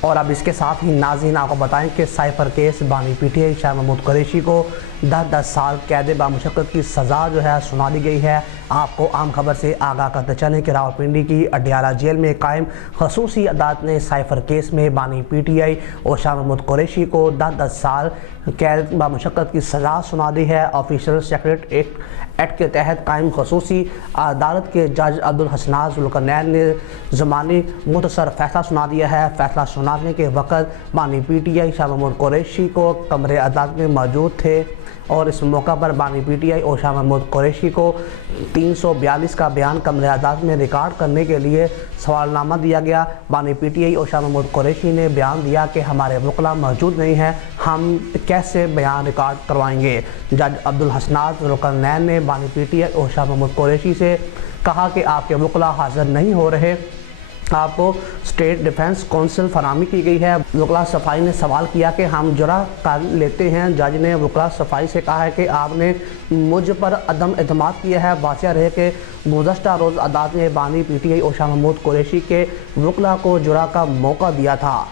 اور اب اس کے ساتھ ہی ناظرین آپ کو بتائیں کہ سائفر کیس بانی P T I Shah Mahmood Qureshi کو 10 سال قید بامشقت کی سزا جو ہے سنا دی گئی ہے۔ آپ کو عام خبر سے آگاہ کرتے چلیں کہ راولپنڈی کی اڈیالہ جیل میں قائم خصوصی عدالت نے سائفر کیس میں بانی پی ٹی آئی اور شاہ محمود قریشی کو 10 سال قید بامشقت کی سزا سنا دی ہے۔ آفیشل سیکرٹ ایکٹ کے تحت قائم خصوصی عدالت کے جج عبدالحسنات ذوالقرنین نے زمانی مختصر فیصلہ سنا دیا ہے۔ فیصلہ سنانے کے وقت بانی P T I Shah Mahmood Qureshi کو کمرے عدالت میں موجود تھے اور اس موقع پر بانی پی ٹی آئی اور شاہ محمود قریشی کو 342 کا بیان کمرے عدالت میں ریکارڈ کرنے کے لیے سوال نامہ دیا گیا۔ بانی پی ٹی آئی اور شاہ محمود قریشی نے بیان دیا کہ ہمارے وکلاء موجود نہیں ہیں، ہم کیسے بیان ریکارڈ کروائیں گے۔ جج عبدالحسنات ذوالقرنین نے بانی پی ٹی آئی اور شاہ محمود قریشی سے کہا کہ آپ کے وکلاء حاضر نہیں ہو رہے، آپ کو اسٹیٹ ڈیفنس کونسل فراہمی کی گئی ہے۔ وکلاء صفائی نے سوال کیا کہ ہم جرح کر لیتے ہیں۔ جج نے وکلاء صفائی سے کہا ہے کہ آپ نے مجھ پر عدم اعتماد کیا ہے۔ واضح رہے کہ گزشتہ روز عدالت نے بانی پی ٹی آئی اور شاہ محمود قریشی کے وکلاء کو جرح کا موقع دیا تھا۔